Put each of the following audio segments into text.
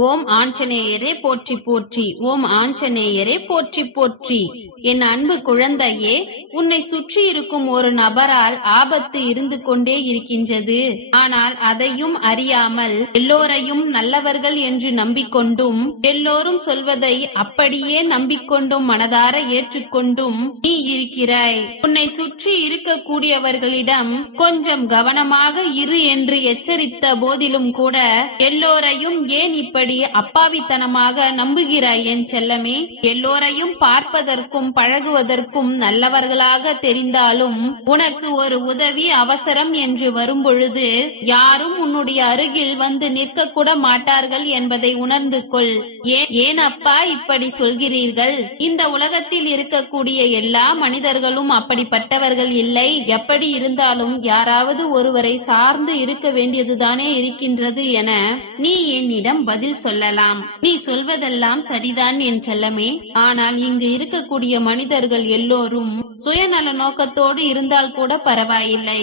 ஓம் ஆஞ்சநேயரே போற்றி போற்றி. ஓம் ஆஞ்சநேயரே போற்றி போற்றி. என் அன்பு குழந்தையே உன்னை சுற்றி இருக்கும் ஒரு நபரால் ஆபத்து இருந்து கொண்டே இருக்கின்றது. ஆனால் அதையும் அறியாமல் எல்லோரையும் நல்லவர்கள் என்று நம்பிக்கொண்டும் எல்லோரும் சொல்வதை அப்படியே நம்பிக்கொண்டும் மனதார ஏற்றுக்கொண்டும் நீ இருக்கிறாய். உன்னை சுற்றி இருக்கக்கூடியவர்களிடம் கொஞ்சம் கவனமாக இரு என்று எச்சரித்த போதிலும் கூட எல்லோரையும் ஏன் இப்படி அப்பாவித்தனமாக நம்புகிறாய் என் செல்லமே எல்லோரையும் பார்ப்பதற்கும் பழகுவதற்கும் நல்லவர்களாக தெரிந்தாலும் உனக்கு ஒரு உதவி அவசரம் என்று வரும்பொழுது யாரும் உன்னுடைய அருகில் வந்து நிற்க கூட மாட்டார்கள் என்பதை உணர்ந்து கொள். ஏன் ஏன் அப்பா இப்படி சொல்கிறீர்கள்? இந்த உலகத்தில் இருக்கக்கூடிய எல்லா மனிதர்களும் அப்படிப்பட்டவர்கள் இல்லை. எப்படி இருந்தாலும் யாராவது ஒருவரை சார்ந்து இருக்க வேண்டியதுதானே இருக்கின்றது என நீ என்னிடம் பதில் சொல்லலாம். நீ சொல்வதெல்லாம் சரிதான் என் செல்லமே. ஆனால் இங்கு இருக்கக்கூடிய மனிதர்கள் எல்லோரும் சுயநல நோக்கத்தோடு இருந்தால் கூட பரவாயில்லை.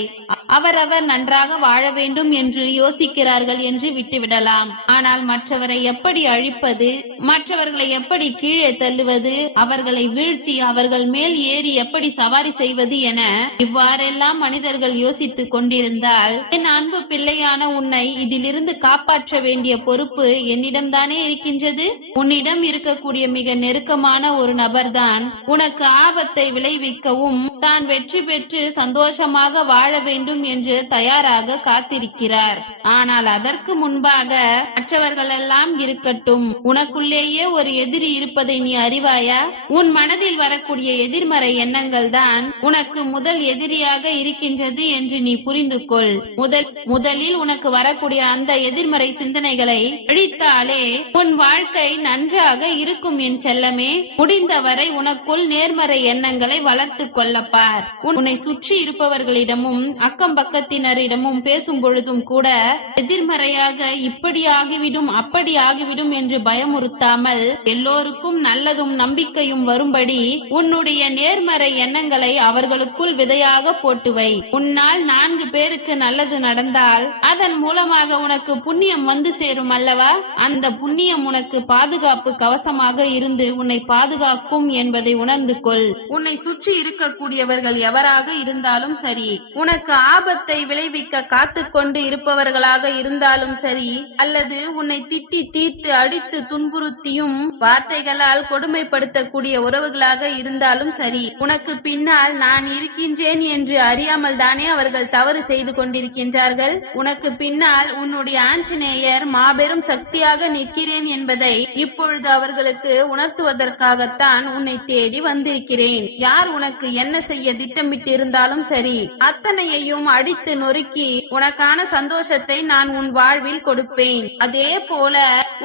அவரவர் நன்றாக வாழ வேண்டும் என்று யோசிக்கிறார்கள் என்று விட்டுவிடலாம். ஆனால் மற்றவரை எப்படி அழிப்பது மற்றவர்களை எப்படி கீழே தள்ளுவது அவர்களை வீழ்த்தி அவர்கள் மேல் ஏறி எப்படி சவாரி செய்வது என இவ்வாறெல்லாம் மனிதர்கள் யோசித்துக் கொண்டிருந்தால் என் அன்பு பிள்ளையான உன்னை இதிலிருந்து காப்பாற்ற வேண்டிய பொறுப்பு என்னிடம்தானே இருக்கின்றது? உன்னிடம் இருக்கக்கூடிய மிக நெருக்கமான ஒரு நபர்தான். உனக்கு ஆபத்தை விளைவிக்க இருக்கவும் தான் வெற்றி பெற்று சந்தோஷமாக வாழ வேண்டும் என்று தயாராக காத்திருக்கிறார். ஆனால் அதற்கு முன்பாக மற்றவர்களெல்லாம் இருக்கட்டும் உனக்குள்ளேயே ஒரு எதிரி இருப்பதை நீ அறிவாயா? உன் மனதில் வரக்கூடிய எதிர்மறை எண்ணங்கள் தான் உனக்கு முதல் எதிரியாக இருக்கின்றது என்று நீ புரிந்து கொள் முதல் முதலில் உனக்கு வரக்கூடிய அந்த எதிர்மறை சிந்தனைகளை அழித்தாலே உன் வாழ்க்கை நன்றாக இருக்கும் என் செல்லமே. முடிந்தவரை உனக்குள் நேர்மறை எண்ணங்களை வளர்த்து கொள்ளப்பார். உன்னை சுற்றி இருப்பவர்களிடமும் அக்கம் பக்கத்தினரிடமும் பேசும் பொழுதும் கூட எதிர்மறையாக இப்படி ஆகிவிடும் அப்படி ஆகிவிடும் என்று பயமுறுத்தாமல் எல்லோருக்கும் நல்லதும் நம்பிக்கையும் வரும்படி உன்னுடைய நேர்மறை எண்ணங்களை அவர்களுக்குள் விதையாக போட்டுவை உன்னால் நான்கு பேருக்கு நல்லது நடந்தால் அதன் மூலமாக உனக்கு புண்ணியம் வந்து சேரும் அல்லவா? அந்த புண்ணியம் உனக்கு பாதுகாப்பு கவசமாக இருந்து உன்னை பாதுகாக்கும் என்பதை உணர்ந்து கொள். உன்னை சுற்றி இருக்கக்கூடியவர்கள் எவராக இருந்தாலும் சரி உனக்கு ஆபத்தை விளைவிக்க காத்து கொண்டு இருப்பவர்களாக இருந்தாலும் சரி அல்லது உன்னை திட்டி தீர்த்து அடித்து துன்புறுத்தியும் வார்த்தைகளால் கொடுமைப்படுத்தக்கூடிய உறவுகளாக இருந்தாலும் சரி உனக்கு பின்னால் நான் இருக்கின்றேன் என்று அறியாமல் தானே அவர்கள் தவறு செய்து கொண்டிருக்கின்றார்கள்? உனக்கு பின்னால் உன்னுடைய ஆஞ்சநேயர் மாபெரும் சக்தியாக நிற்கிறேன் என்பதை இப்பொழுது அவர்களுக்கு உணர்த்துவதற்காகத்தான் உன்னை தேடி வந்திருக்கிறேன். யார் உனக்கு உனக்கு என்ன செய்ய திட்டமிட்டு இருந்தாலும் சரி அத்தனையையும் அடித்து நொறுக்கி உனக்கான சந்தோஷத்தை நான் உன் வாழ்வில் கொடுப்பேன். அதே போல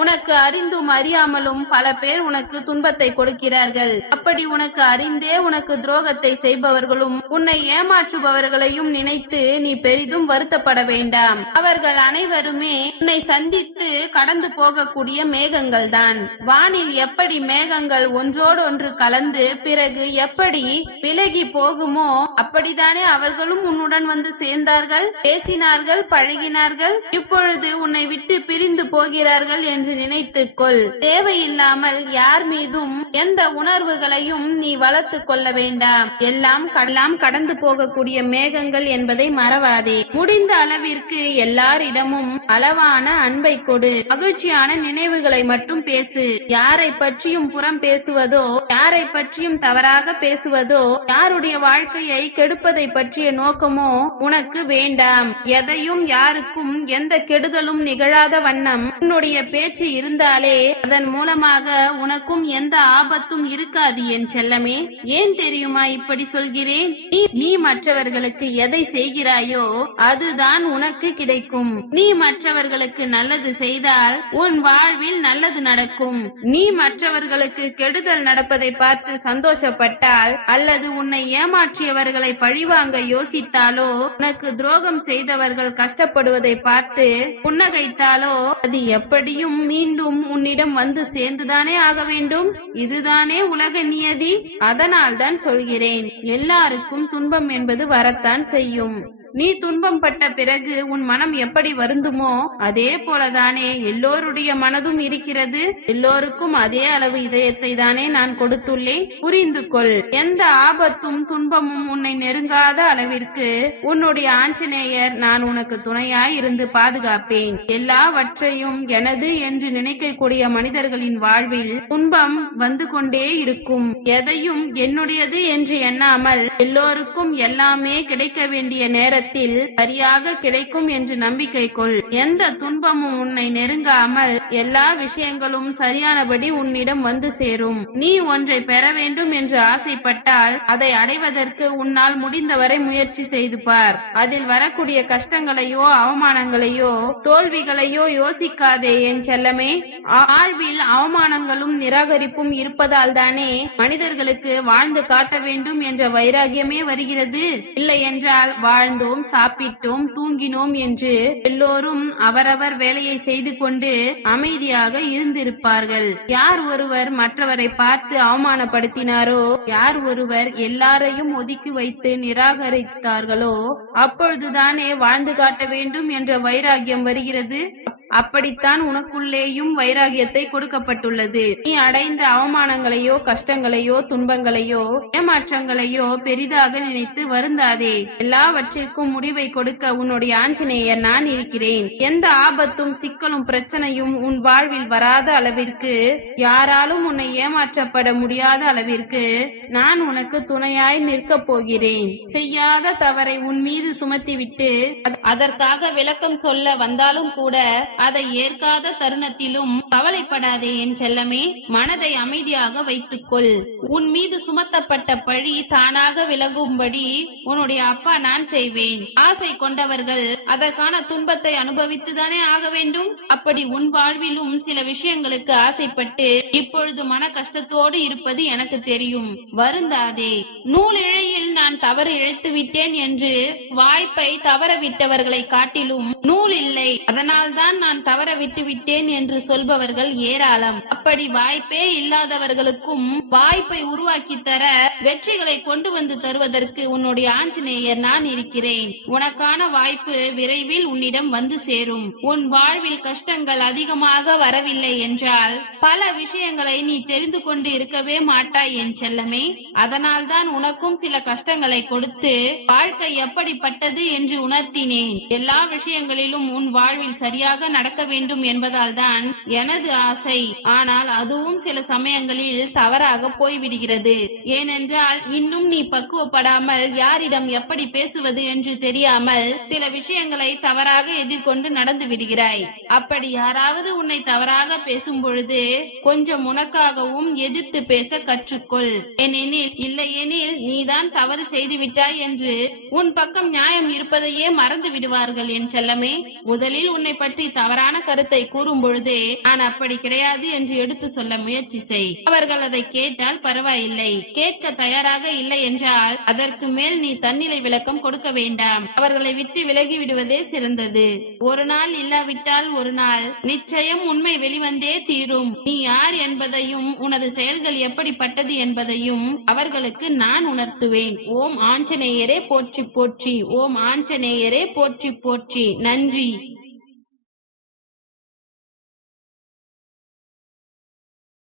உனக்கு அறிந்தும் அறியாமலும் பல பேர் உனக்கு துன்பத்தை கொடுக்கிறார்கள். அப்படி உனக்கு அறிந்தே உனக்கு துரோகத்தை செய்பவர்களும் உன்னை ஏமாற்றுபவர்களையும் நினைத்து நீ பெரிதும் வருத்தப்பட வேண்டாம். அவர்கள் அனைவருமே உன்னை சந்தித்து கடந்து போகக்கூடிய மேகங்கள் தான் வானில் எப்படி மேகங்கள் ஒன்றோடொன்று கலந்து பிறகு எப்படி விலகி போகுமோ? அப்படித்தானே அவர்களும் உன்னுடன் வந்து சேர்ந்தார்கள் பேசினார்கள் பழகினார்கள். இப்பொழுது உன்னை விட்டு பிரிந்து போகிறார்கள் என்று நினைத்துக் கொள் தேவையில்லாமல் யார் மீதும் எந்த உணர்வுகளையும் நீ வளர்த்து கொள்ள வேண்டாம். எல்லாம் கடலாம் கடந்து போகக்கூடிய மேகங்கள் என்பதை மறவாதே. முடிந்த அளவிற்கு எல்லாரிடமும் அளவான அன்பை கொடு. மகிழ்ச்சியான நினைவுகளை மட்டும் பேசு. யாரை பற்றியும் புறம் பேசுவதோ யாரை பற்றியும் தவறாக பேசுவதோ யாருடைய வாழ்க்கையை கெடுப்பதை பற்றிய நோக்கமோ உனக்கு வேண்டாம். எதையும் யாருக்கும் எந்த கெடுதலும் நிகழாத வண்ணம் உன்னுடைய பேச்சு இருந்தாலே அதன் மூலமாக உனக்கும் எந்த ஆபத்தும் இருக்காது என் செல்லமே. ஏன் தெரியுமா இப்படி சொல்கிறேன்? நீ நீ மற்றவர்களுக்கு எதை செய்கிறாயோ அதுதான் உனக்கு கிடைக்கும். நீ மற்றவர்களுக்கு நல்லது செய்தால் உன் வாழ்வில் நல்லது நடக்கும். நீ மற்றவர்களுக்கு கெடுதல் நடப்பதை பார்த்து சந்தோஷப்பட்டால் அல்லது உன்னை ஏமாற்றியவர்களை பழிவாங்க யோசித்தாலோ உனக்கு துரோகம் செய்தவர்கள் கஷ்டப்படுவதை பார்த்து புன்னகைத்தாலோ அது எப்படியும் மீண்டும் உன்னிடம் வந்து சேர்ந்துதானே ஆக வேண்டும்? இதுதானே உலக நியதி? அதனால் தான் சொல்கிறேன் எல்லாருக்கும் துன்பம் என்பது வரத்தான் செய்யும். நீ துன்பம் பட்ட பிறகு உன் மனம் எப்படி வருந்துமோ அதே போலதானே எல்லோருடைய மனதும் இருக்கிறது. எல்லோருக்கும் அதே அளவு இதயத்தை தானே நான் கொடுத்துள்ளேன். புரிந்து கொள். எந்த ஆபத்தும் துன்பமும் உன்னை நெருங்காத அளவிற்கு உன்னுடைய ஆஞ்சநேயர் நான் உனக்கு துணையாய் இருந்து பாதுகாப்பேன். எல்லாவற்றையும் எனது என்று நினைக்கக்கூடிய மனிதர்களின் வாழ்வில் துன்பம் வந்து கொண்டே இருக்கும். எதையும் என்னுடையது என்று எண்ணாமல் எல்லோருக்கும் எல்லாமே கிடைக்க வேண்டிய நேரத்தில் சரியாக கிடைக்கும் என்று நம்பிக்கை கொள் எந்த துன்பமும் உன்னை நெருங்காமல் எல்லா விஷயங்களும் சரியானபடி உன்னிடம் வந்து சேரும். நீ ஒன்றை பெற வேண்டும் என்று ஆசைப்பட்டால் அதை அடைவதற்கு உன்னால் முடிந்தவரை முயற்சி செய்து பார். அதில் வரக்கூடிய கஷ்டங்களையோ அவமானங்களையோ தோல்விகளையோ யோசிக்காதே என் செல்லமே. ஆழ்வில் அவமானங்களும் நிராகரிப்பும் இருப்பதால் தானே மனிதர்களுக்கு வாழ்ந்து காட்ட வேண்டும் என்ற வைராகியமே வருகிறது. இல்லை என்றால் வாழ்ந்தோம் சாப்பிட்டோம் தூங்கினோம் என்று எல்லோரும் அவரவர் வேலையை செய்து கொண்டு அமைதியாக இருந்திருப்பார்கள். யார் ஒருவர் மற்றவரை பார்த்து அவமானப்படுத்தினாரோ யார் ஒருவர் எல்லாரையும் ஒதுக்கி வைத்து நிராகரித்தார்களோ அப்பொழுதுதானே வாழ்ந்து காட்ட வேண்டும் என்ற வைராகியம் வருகிறது. அப்படித்தான் உனக்குள்ளேயும் வைராகியத்தை கொடுக்கப்பட்டுள்ளது. நீ அடைந்த அவமானங்களையோ கஷ்டங்களையோ துன்பங்களையோ ஏமாற்றங்களையோ பெரிதாக நினைத்து வருந்தாதே. எல்லாவற்றிற்கும் முடிவை கொடுக்க உன்னுடைய ஆஞ்சநேயர் நான் இருக்கிறேன். எந்த ஆபத்தும் சிக்கலும் பிரச்சனையும் உன் வாழ்வில் வராத அளவிற்கு யாராலும் உன்னை ஏமாற்றப்பட முடியாத அளவிற்கு நான் உனக்கு துணையாய் நிற்கப் போகிறேன். செய்யாத தவறை உன் மீது சுமத்திவிட்டு அதற்காக விளக்கம் சொல்ல வந்தாலும் கூட அதை ஏற்காத தருணத்திலும் கவலைப்படாதே என் செல்லமே மனதை அமைதியாக வைத்துக்கொள். உன் மீது சுமத்தப்பட்ட பழி தானாக விலகும்படி உன்னுடைய அப்பா நான் செய்வேன். ஆசை கொண்டவர்கள் அதற்கான துன்பத்தை அனுபவித்துதானே ஆக வேண்டும்? அப்படி உன் வாழ்விலும் சில விஷயங்களுக்கு ஆசைப்பட்டு இப்பொழுது மன கஷ்டத்தோடு இருப்பது எனக்கு தெரியும். வருந்தாதே. நூல் இழையில் நான் தவறு இழைத்து விட்டேன் என்று வாய்ப்பை தவற விட்டவர்களை காட்டிலும் நூல் இல்லை. அதனால்தான் நான் தவற விட்டு விட்டேன் என்று சொல்பவர்கள் ஏராளம். அப்படி வாய்ப்பே இல்லாதவர்களுக்கும் வாய்ப்பை உருவாக்கி தர வெற்றிகளை கொண்டு வந்து தருவதற்கு உன்னுடைய ஆஞ்சநேயர் நான் இருக்கிறேன். உனக்கான வாய்ப்பு விரைவில் உன்னிடம் வந்து சேரும். உன் வாழ்வில் கஷ்டங்கள் அதிகமாக வரவில்லை என்றால் பல விஷயங்களை நீ தெரிந்து கொண்டு இருக்கவே மாட்டாய் என் செல்லமே. அதனால்தான் உனக்கும் சில கஷ்டங்களை கொடுத்து வாழ்க்கை எப்படிப்பட்டது என்று உணர்த்தினேன். எல்லா விஷயங்களிலும் உன் வாழ்வில் சரியாக நடக்க வேண்டும் என்பதால் தான் எனது ஆசை. ஆனால் அதுவும் சில சமயங்களில் தவறாக போய்விடுகிறது. ஏனென்றால் இன்னும் நீ பக்குவப்படாமல் யாரிடம் எப்படி பேசுவது என்று தெரியாமல் சில விஷயங்களை தவறாக எதிர்கொண்டு நடந்து விடுகிறாய். அப்படி யாராவது உன்னை தவறாக பேசும் பொழுது கொஞ்சம் உனக்காகவும் எதிர்த்து பேச கற்றுக்கொள். ஏனெனில் இல்லையெனில் நீதான் தவறு செய்து விட்டாய் என்று உன் பக்கம் நியாயம் இருப்பதையே மறந்து விடுவார்கள் என் செல்லமே. முதலில் உன்னை பற்றி தவறான கருத்தை கூறும் பொழுதே நான் அப்படி கிடையாது என்று எடுத்து சொல்ல முயற்சி செய். அவர்கள் அதை கேட்டால் பரவாயில்லை. கேட்க தயாராக இல்லை என்றால் அதற்கு மேல் நீ தன்னிலை விளக்கம் கொடுக்க வேண்டாம். அவர்களை விட்டு விலகி விடுவதே சிறந்தது. ஒரு நாள் இல்லாவிட்டால் ஒரு நாள் நிச்சயம் உண்மை வெளிவந்தே தீரும். நீ யார் என்பதையும் உனது செயல்கள் எப்படிப்பட்டது என்பதையும் அவர்களுக்கு நான் உணர்த்துவேன். ஓம் ஆஞ்சநேயரே போற்றி போற்றி. ஓம் ஆஞ்சநேயரே போற்றி போற்றி. நன்றி.